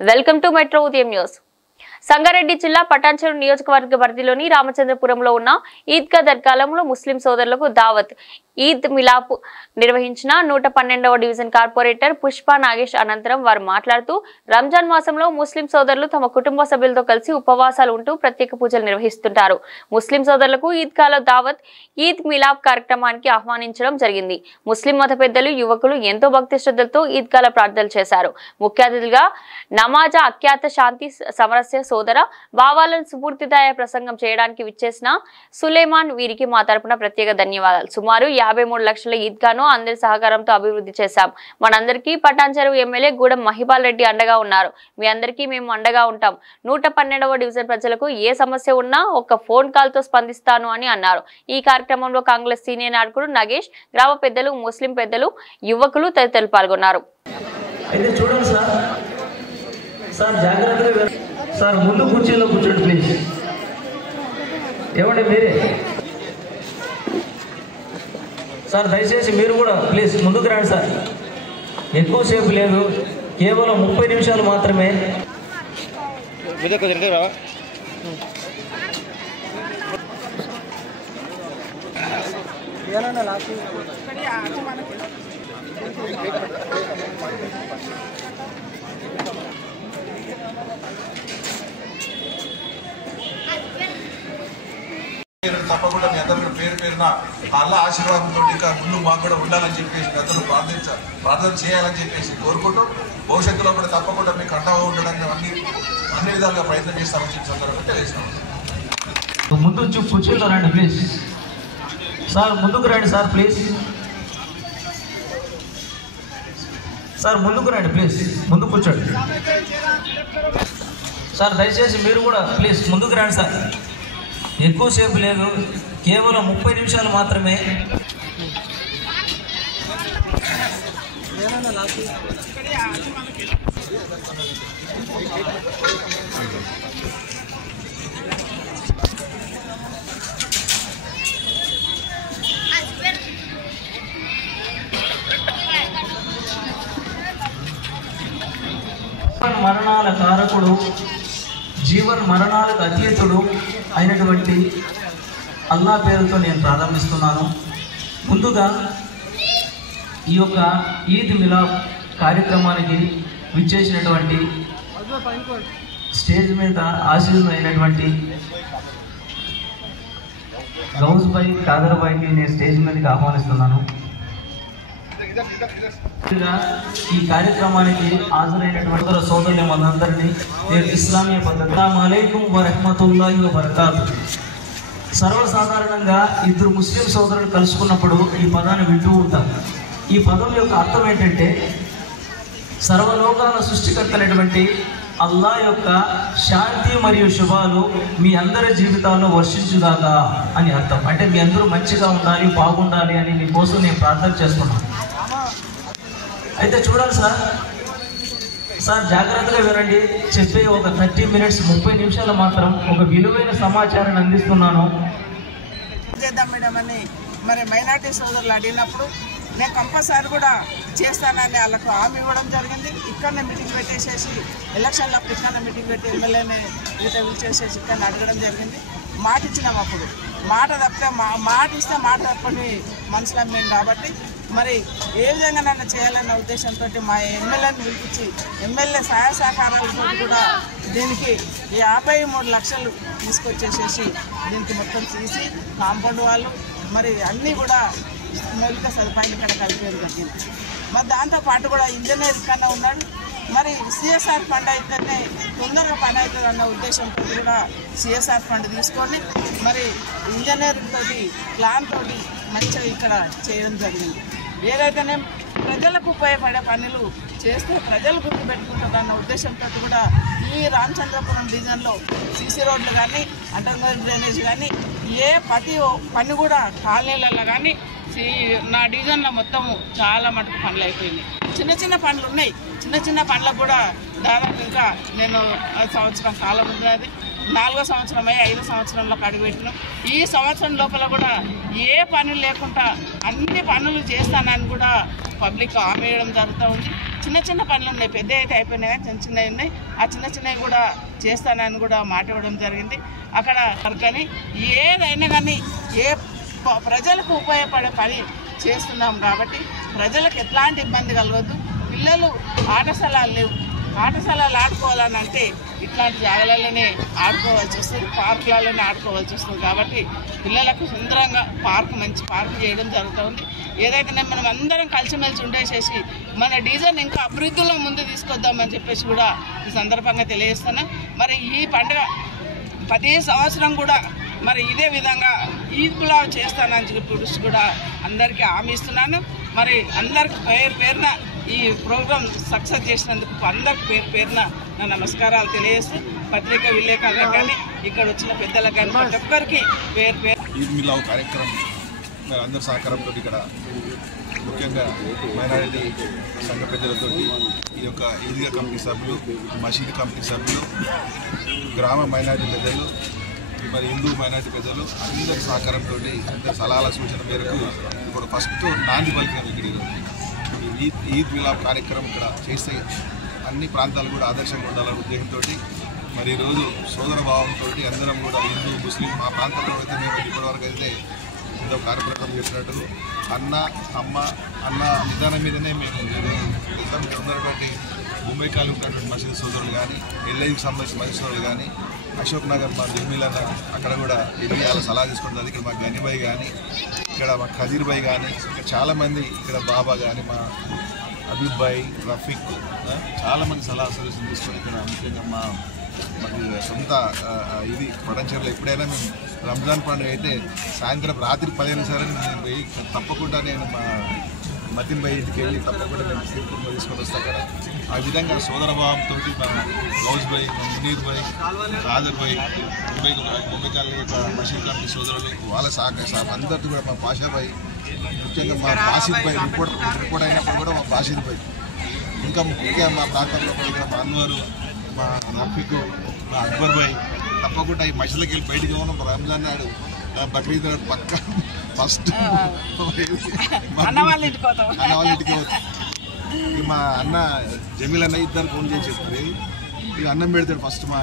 Welcome to metro ఉదయం news. Sangareddy జిల్లా పటాన్చెరు నియోజకవర్గ పరిధిలోని రామచంద్రపురంలో ఉన్న ఈద్గా దర్గాలో ముస్లిం సోదరులకు దావత్ ఈద్ మిలాప్ నిర్వహించిన 112వ డివిజన్ కార్పొరేటర్ పుష్ప నాగేష్ అనంతరం వారు మాట్లాడుతూ రంజాన్ మాసంలో ముస్లిం సోదరులు తమ కుటుంబ సభ్యులతో కలిసి ఉపవాసాలు ఉంటూ ప్రత్యేక పూజలు నిర్వహిస్తుంటారు. ముస్లిం సోదరులకు ఈద్గాలో దావత్ ఈద్ మిలాప్ కార్యక్రమానికి ఆహ్వానించడం జరిగింది. ముస్లిం మత పెద్దలు యువకులు ఎంతో భక్తి శ్రద్ధలతో ఈద్గాల ప్రార్థనలు చేశారు. ముఖ్య అతిథిగా నమాజా అఖ్యాత శాంతి సమరస్య సోదర భావాలను స్ఫూర్తిదాయ ప్రసంగం చేయడానికి విచ్చేసిన సులేమాన్ వీరికి మా తరపున ప్రత్యేక ధన్యవాదాలు. సుమారు 53 లక్షల ఈద్గాను అందరి సహకారంతో అభివృద్ధి చేశాం. మనందరికీ పటాన్చెరు ఎమ్మెల్యే గూడెం మహిపాల్ రెడ్డి అండగా ఉన్నారు. మీ అందరికీ మేము అండగా ఉంటాం. 112వ డివిజన్ ప్రజలకు ఏ సమస్య ఉన్నా ఒక్క ఫోన్ కాల్ తో స్పందిస్తాను అని అన్నారు. ఈ కార్యక్రమంలో కాంగ్రెస్ సీనియర్ నాయకుడు నగేష్, గ్రామ పెద్దలు, ముస్లిం పెద్దలు, యువకులు తదితరులు పాల్గొన్నారు. సార్ ముందు కుర్చీలో కూర్చోండి ప్లీజ్. ఏమంటే మీరే సార్ దయచేసి మీరు కూడా ప్లీజ్ ముందుకు రండి సార్. ఎక్కువసేపు లేదు, కేవలం 30 నిమిషాలు మాత్రమే. తప్పకుండా మీ అందరూ పేరు పేరున అల్లా ఆశీర్వాదంతో ఇంకా ముందు మాకు కూడా ఉండాలని చెప్పేసి అందరూ ప్రార్థన చేయాలని చెప్పేసి కోరుకుంటూ భవిష్యత్తులో కూడా తప్పకుండా మీకు అండగా ఉండడానికి అన్ని విధాలుగా ప్రయత్నం చేస్తామని చెప్పి సందర్భంగా తెలియజేస్తాం. ముందు కుర్చీలో రండి ప్లీజ్. సార్ ముందుకు రండి సార్ ప్లీజ్. సార్ ముందుకు రండి ప్లీజ్, ముందు కూర్చోండి సార్. దయచేసి మీరు కూడా ప్లీజ్ ముందుకు రండి సార్. ఎక్కువసేపు లేదు, కేవలం 30 నిమిషాలు మాత్రమే. మరణాల కారకుడు, జీవన్ మరణాలకు అతీతుడు అయినటువంటి అల్లా పేరుతో నేను ప్రారంభిస్తున్నాను. ముందుగా ఈ యొక్క ఈద్ మిలాప్ కార్యక్రమానికి విచ్చేసినటువంటి స్టేజ్ మీద ఆశీర్వైనటువంటి గౌజ్ భాయ్, కాదర్ భాయ్కి నేను స్టేజ్ మీదకి ఆహ్వానిస్తున్నాను. ఈ కార్యక్రమానికి హాజరైనటువంటి సోదరులు మనందరినీ నేను ఇస్లామీయ పద్ధతి అస్సలాము అలైకుం వరహ్మతుల్లాహి వబరకాతుహు. సర్వసాధారణంగా ఇద్దరు ముస్లిం సోదరులు కలుసుకున్నప్పుడు ఈ పదాన్ని వింటూ ఉంటాం. ఈ పదం యొక్క అర్థం ఏంటంటే సర్వలోకాల సృష్టికర్తలైనటువంటి అల్లా యొక్క శాంతి మరియు శుభాలు మీ అందరి జీవితాల్లో వర్షించుగాక అని అర్థం. అంటే మీ అందరూ మంచిగా ఉండాలి, బాగుండాలి అని మీకోసం నేను ప్రార్థన చేస్తున్నాను. అయితే చూడాలి సార్ జాగ్రత్తగా వినండి. చెప్పే ఒక 30 మినిట్స్ 30 నిమిషాలు మాత్రం ఒక విలువైన సమాచారాన్ని అందిస్తున్నాను. చేద్దాం మేడం అని మరి మైనార్టీ సోదరులు అడిగినప్పుడు నేను కంపల్సరీ కూడా చేస్తానని వాళ్ళకు హామీ ఇవ్వడం జరిగింది. ఇక్కడనే మీటింగ్ పెట్టేసేసి ఎలక్షన్లో ఇక్కడనే మీటింగ్ పెట్టి ఎమ్మెల్యేనే చేసేసి ఇక్కడ అడగడం జరిగింది. మాట ఇచ్చినాం. అప్పుడు మాట తప్పితే మాట ఇస్తే మాట తప్పని మనుషులం మేము కాబట్టి మరి ఏ విధంగా నన్ను చేయాలన్న ఉద్దేశంతో మా ఎమ్మెల్యేని పిలిపించి ఎమ్మెల్యే సహాయ సహకారాలతో కూడా దీనికి 53 లక్షలు తీసుకొచ్చేసేసి దీనికి మొత్తం తీసి కాంపౌండ్ వాళ్ళు మరి అన్నీ కూడా మౌలిక సదుపాయాలు ఇక్కడ కలిపేది జరిగింది. మరి దాంతోపాటు కూడా ఇంజనీర్ కన్నా ఉన్నాడు. మరి సిఎస్ఆర్ ఫండ్ అయితేనే తొందరగా పని అవుతుంది అన్న ఉద్దేశంతో కూడా సిఎస్ఆర్ ఫండ్ తీసుకొని మరి ఇంజనీరింగ్ తోటి ప్లాన్ తోటి మంచిగా ఇక్కడ చేయడం జరిగింది. ఏదైతేనే ప్రజలకు ఉపయోగపడే పనులు చేస్తే ప్రజలు గుర్తుపెట్టుకుంటారు అన్న ఉద్దేశంతో కూడా ఈ రామచంద్రపురం డివిజన్లో సీసీ రోడ్లు కానీ, అండర్గ్రౌండ్ డ్రైనేజ్ కానీ, ఏ ప్రతి పని కూడా కాలనీలలో కానీ నా డివిజన్లో మొత్తము చాలా మటుకు పనులు అయిపోయినాయి. చిన్న చిన్న పనులు ఉన్నాయి. చిన్న చిన్న పనులకు కూడా దాదాపు ఇంకా నేను సంవత్సరం కాలం ఉంది. అది 4వ సంవత్సరం అయ్యి 5వ సంవత్సరంలో అడుగుపెట్టినాం. ఈ సంవత్సరం లోపల కూడా ఏ పనులు లేకుండా అన్ని పనులు చేస్తానని కూడా పబ్లిక్ హామీ ఇవ్వడం జరుగుతూ ఉంది. చిన్న చిన్న పనులు ఉన్నాయి, పెద్ద అయితే అయిపోయినాయి కానీ చిన్న చిన్నవి ఉన్నాయి. ఆ చిన్న చిన్నవి కూడా చేస్తానని కూడా మాట ఇవ్వడం జరిగింది. అక్కడ కానీ ఏదైనా కానీ ప్రజలకు ఉపయోగపడే పని చేస్తున్నాం కాబట్టి ప్రజలకు ఎట్లాంటి ఇబ్బంది కలగద్దు. పిల్లలు ఆట స్థలాలు లేవు, ఆట స్థలాలు ఆడుకోవాలని అంటే ఇట్లాంటి జాగాలలోనే ఆడుకోవాల్సి వస్తుంది, పార్కులలోనే ఆడుకోవాల్సి వస్తుంది. కాబట్టి పిల్లలకు సుందరంగా మంచి పార్కు చేయడం జరుగుతుంది. ఏదైతే మనం అందరం కలిసిమెలిసి ఉండేసేసి మన డిజైన్ ఇంకా అభివృద్ధిలో ముందు తీసుకొద్దామని చెప్పేసి కూడా ఈ సందర్భంగా తెలియజేస్తున్నాం. మరి ఈ పండుగ ప్రతి సంవత్సరం కూడా మరి ఇదే విధంగా ఈద్ మిలాద్ చేస్తానని చెప్పి కూడా అందరికీ హామీ ఇస్తున్నాను. మరి అందరికి పేరున ఈ ప్రోగ్రాం సక్సెస్ చేసినందుకు అందరికి పేరున నా నమస్కారాలు తెలియజేస్తూ పత్రికా విలేకరులకు కానీ ఇక్కడ వచ్చిన పెద్దలకు కానీ ప్రతి ఒక్కరికి పేరు ఈద్ మిలాద్ కార్యక్రమం మరి అందరి సహకారంతో ఇక్కడ ముఖ్యంగా మైనారిటీ సంఘ ప్రజలతో ఈ యొక్క ఈద్గా కమిటీ సభ్యులు, మసీద్ కమిటీ సభ్యులు, గ్రామ మైనారిటీ పెద్దలు, మరి హిందూ మైనారిటీ ప్రజలు అందరి సహకారంతో అందరి సలహాల సూచన మేరకు ఇప్పుడు ఫస్ట్ నాంది పలికిన ఇక్కడ ఈద్ మిలాద్ కార్యక్రమం ఇక్కడ చేస్తే అన్ని ప్రాంతాలు కూడా ఆదర్శంగా ఉండాలనే ఉద్దేశంతో మరి ఈరోజు సోదర భావంతో అందరం కూడా హిందూ ముస్లిం మా ప్రాంతంలో అయితే మేము ఇప్పటివరకు అయితే ఎంతో కార్యక్రమం చేసినట్టు అన్న అమ్మ అన్న విధానం మీదనే మేము ఉన్నటువంటి ముంబై కాలు ఉన్నటువంటి మసీద్ సోదరులు కానీ, ఎల్ఐకి సంబంధించిన మసీద్ సోదరులు కానీ, అశోక్ నగర్ మా జమీలన్న అక్కడ కూడా వెళ్ళి చాలా సలహా తీసుకుంటుంది. ఇక్కడ మా గనిబాయ్ కానీ, ఇక్కడ మా ఖదీర్ భాయ్ కానీ, ఇక్కడ చాలామంది ఇక్కడ బాబా కానీ, మా అబీబ్ భాయ్, రఫీక్ చాలామంది సలహా సజెషన్ తీసుకొని ఇక్కడ ముఖ్యంగా మాకు సొంత ఇది పడంచెరులో ఎప్పుడైనా మేము రంజాన్ పండుగ అయితే సాయంత్రం రాత్రి 10 సరే నేను పోయి తప్పకుండా నేను మా మతిన్ భాయ్ ఇంటికి వెళ్ళి తప్పకుండా మేము తీర్పులు తీసుకొని వస్తాం అక్కడ. ఆ విధంగా సోదర భావంతో మా గౌజ్ భాయ్, మా మునీర్ భాయ్, ఖాదర్ భాయ్, ముంబై కాలనీ మసీద్ కమిటీ సోదరులు వాళ్ళ అందరితో కూడా మా పాషా భాయ్, ముఖ్యంగా మా బాసిద్ భాయ్ రిపోర్ట్ అయినప్పుడు కూడా మా బాసిద్ భాయ్, ఇంకా ముఖ్యంగా మా ప్రాంతంలో కూడా మా అన్వారు, మా రఫీక్, మా అక్బర్ భాయ్ తప్పకుండా ఈ మసీదులకి వెళ్ళి బయటికి పోవడం రంజాన్ నాడు బక్రీద్ నాడు పక్క ఫస్ట్ అన్న వాళ్ళ ఇంటికి మా అన్న జమీల్ అన్న ఇద్దరు ఫోన్ చేసి చెప్తుంది ఇక అన్నం పెడతాడు ఫస్ట్ మా